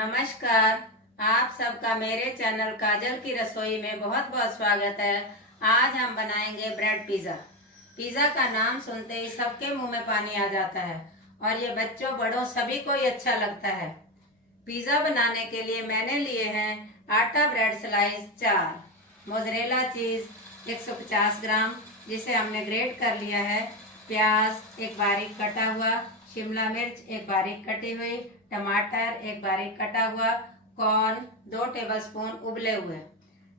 नमस्कार। आप सबका मेरे चैनल काजल की रसोई में बहुत बहुत स्वागत है। आज हम बनाएंगे ब्रेड पिज़्ज़ा। पिज़्ज़ा का नाम सुनते ही सबके मुंह में पानी आ जाता है और ये बच्चों बड़ों सभी को ही अच्छा लगता है। पिज़्ज़ा बनाने के लिए मैंने लिए हैं आटा ब्रेड स्लाइस 4, मोज़रेला चीज़ 150 ग्राम जिसे हमने ग्रेट कर लिया है, प्याज एक बारीक कटा हुआ, शिमला मिर्च एक बारीक कटी हुई, टमाटर एक बारीक कटा हुआ, कॉर्न 2 टेबलस्पून उबले हुए,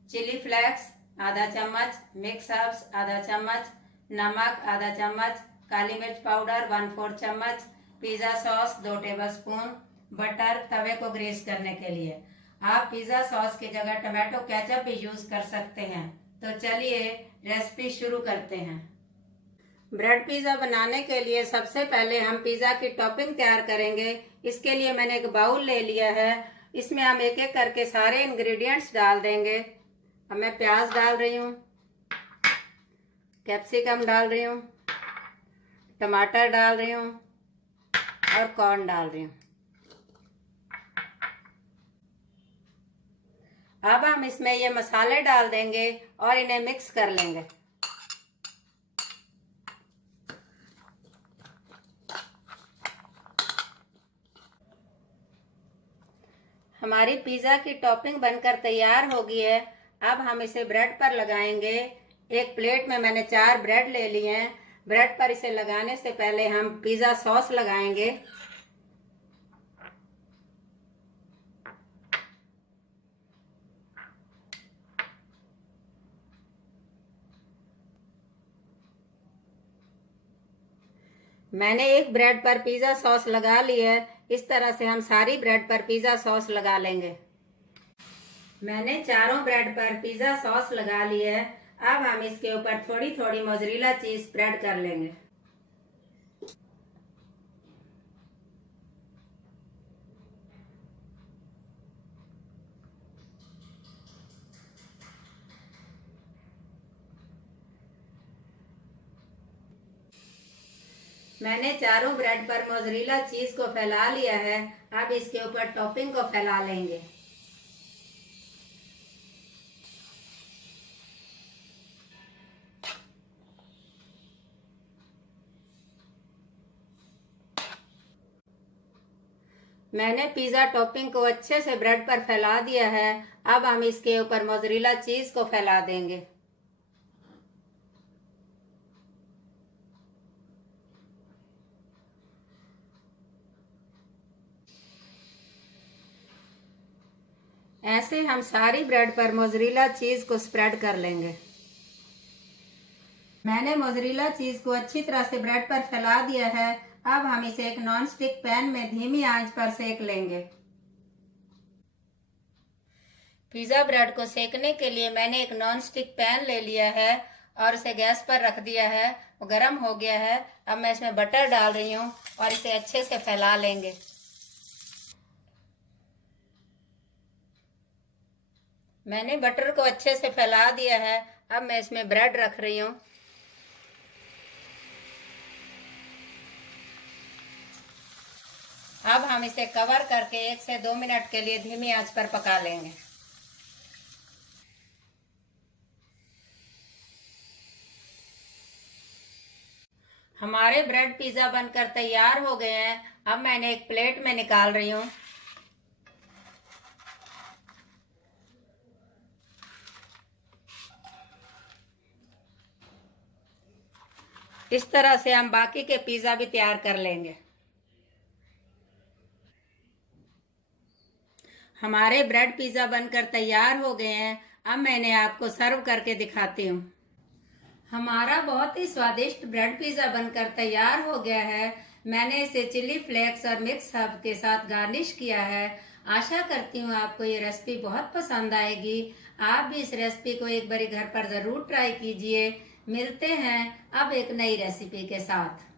चिली फ्लेक्स आधा चम्मच, मिक्स हर्ब्स आधा चम्मच, नमक आधा चम्मच, काली मिर्च पाउडर 1/4 चम्मच, पिज़्ज़ा सॉस 2 टेबलस्पून, बटर तवे को ग्रीस करने के लिए। आप पिज़्ज़ा सॉस की जगह टमाटो केचप भी यूज कर सकते हैं। तो चलिए रेसिपी शुरू करते हैं। ब्रेड पिज़्ज़ा बनाने के लिए सबसे पहले हम पिज़्ज़ा की टॉपिंग तैयार करेंगे। इसके लिए मैंने एक बाउल ले लिया है। इसमें हम एक एक करके सारे इंग्रेडिएंट्स डाल देंगे। अब मैं प्याज डाल रही हूँ, कैप्सिकम डाल रही हूँ, टमाटर डाल रही हूँ और कॉर्न डाल रही हूँ। अब हम इसमें ये मसाले डाल देंगे और इन्हें मिक्स कर लेंगे। हमारी पिज़्ज़ा की टॉपिंग बनकर तैयार हो गई है। अब हम इसे ब्रेड पर लगाएंगे। एक प्लेट में मैंने 4 ब्रेड ले लिए हैं। ब्रेड पर इसे लगाने से पहले हम पिज़्ज़ा सॉस लगाएंगे। मैंने एक ब्रेड पर पिज़्ज़ा सॉस लगा ली है। इस तरह से हम सारी ब्रेड पर पिज़्ज़ा सॉस लगा लेंगे। मैंने चारों ब्रेड पर पिज़्ज़ा सॉस लगा ली है। अब हम इसके ऊपर थोड़ी थोड़ी मोज़रेला चीज स्प्रेड कर लेंगे। मैंने चारों ब्रेड पर मोज़रेला चीज को फैला लिया है। अब इसके ऊपर टॉपिंग को फैला लेंगे। मैंने पिज़्ज़ा टॉपिंग को अच्छे से ब्रेड पर फैला दिया है। अब हम इसके ऊपर मोज़रेला चीज को फैला देंगे। ऐसे हम सारी ब्रेड पर मोज़रेला चीज को स्प्रेड कर लेंगे। मैंने मोज़रेला चीज को अच्छी तरह से ब्रेड पर फैला दिया है। अब हम इसे एक नॉन स्टिक पैन में धीमी आंच पर सेक लेंगे। पिज़्ज़ा ब्रेड को सेकने के लिए मैंने एक नॉन स्टिक पैन ले लिया है और इसे गैस पर रख दिया है। वो गर्म हो गया है। अब मैं इसमें बटर डाल रही हूँ और इसे अच्छे से फैला लेंगे। मैंने बटर को अच्छे से फैला दिया है। अब मैं इसमें ब्रेड रख रही हूँ। अब हम इसे कवर करके 1 से 2 मिनट के लिए धीमी आंच पर पका लेंगे। हमारे ब्रेड पिज़्ज़ा बनकर तैयार हो गए हैं। अब मैंने एक प्लेट में निकाल रही हूँ। इस तरह से हम बाकी के पिज़्ज़ा भी तैयार कर लेंगे। हमारे ब्रेड पिज़्ज़ा बनकर तैयार हो गए हैं। अब मैंने आपको सर्व करके दिखाती हूँ। हमारा बहुत ही स्वादिष्ट ब्रेड पिज़्ज़ा बनकर तैयार हो गया है। मैंने इसे चिली फ्लेक्स और मिक्स हर्ब के साथ गार्निश किया है। आशा करती हूँ आपको ये रेसिपी बहुत पसंद आएगी। आप भी इस रेसिपी को एक बार घर पर ज़रूर ट्राई कीजिए। मिलते हैं अब एक नई रेसिपी के साथ।